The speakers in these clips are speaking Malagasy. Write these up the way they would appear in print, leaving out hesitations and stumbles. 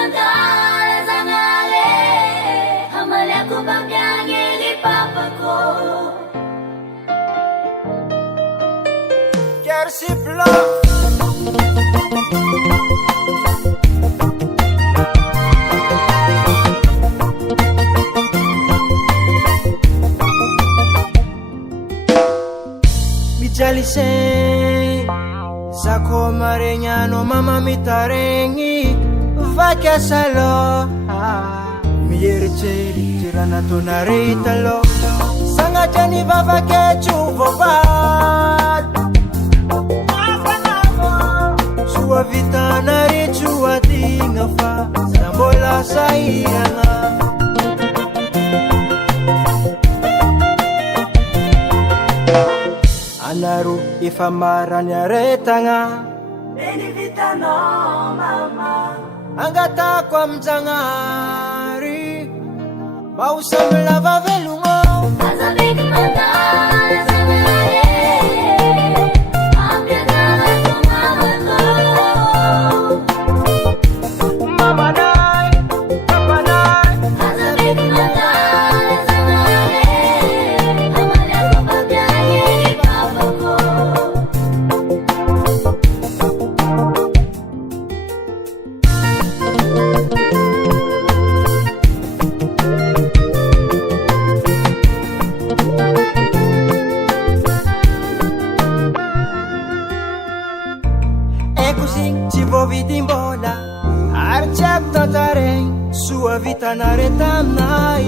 magkala sangali Hamali ako bagyangin ipapa ko Jersey Vlog. Mijalisay Sako marenyano mama mitarengi Vakya salo Miyericheri tirana tonareitalo Sangachani vavake chuvovad Sua vita narichua tingafa Sambola sairanga Anaru ifamarani aretanga Beni vita no mama Angata kwa mzangari Mausamla vavelungo Azabik magkala sangali Ambyadala ko mama ko Mama nai, papa nai Azabik magkala sangali Hamali ako bagyangin ipapa ko Civo vitimbola Arciap tatareng Sua vita naretamnai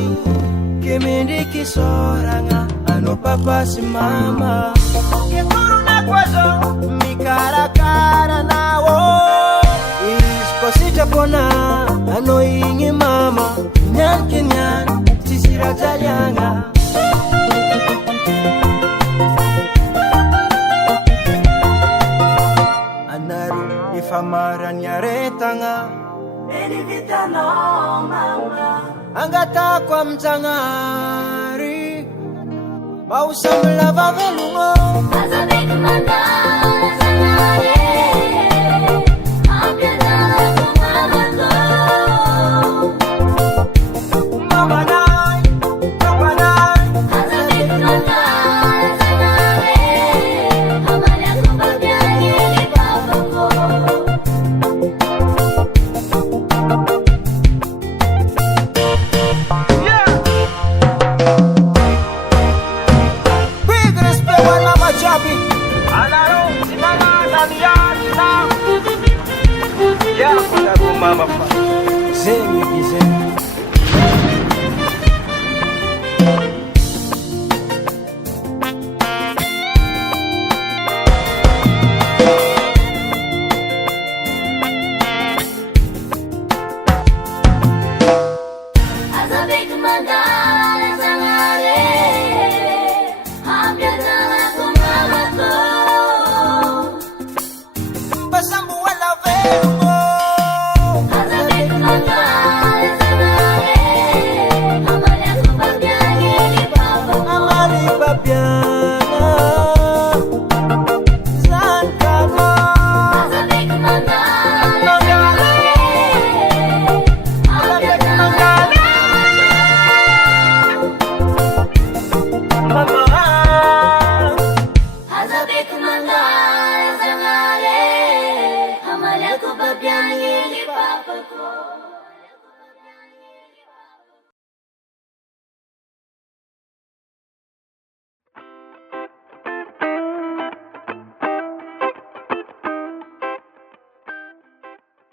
Che mendiki soranga Ano papa si mama Che turuna kwazo Mikarakara nawo Isko si japona Ano ingi mama Nyan kinyan Sisira jayanga Ifamaran yaretanga Beni vita no mama Angata kwa mzangari Mausamla vavelungo Azabik magkala sangali Ambyadala ko mama ko Mama nai, papa nai Azabik magkala sangali Hamali ako bagyangin ipapa ko Big respect one mama Chabi Alaro, si mama Daniel, si mama Ya, kutabu mama pa Zengi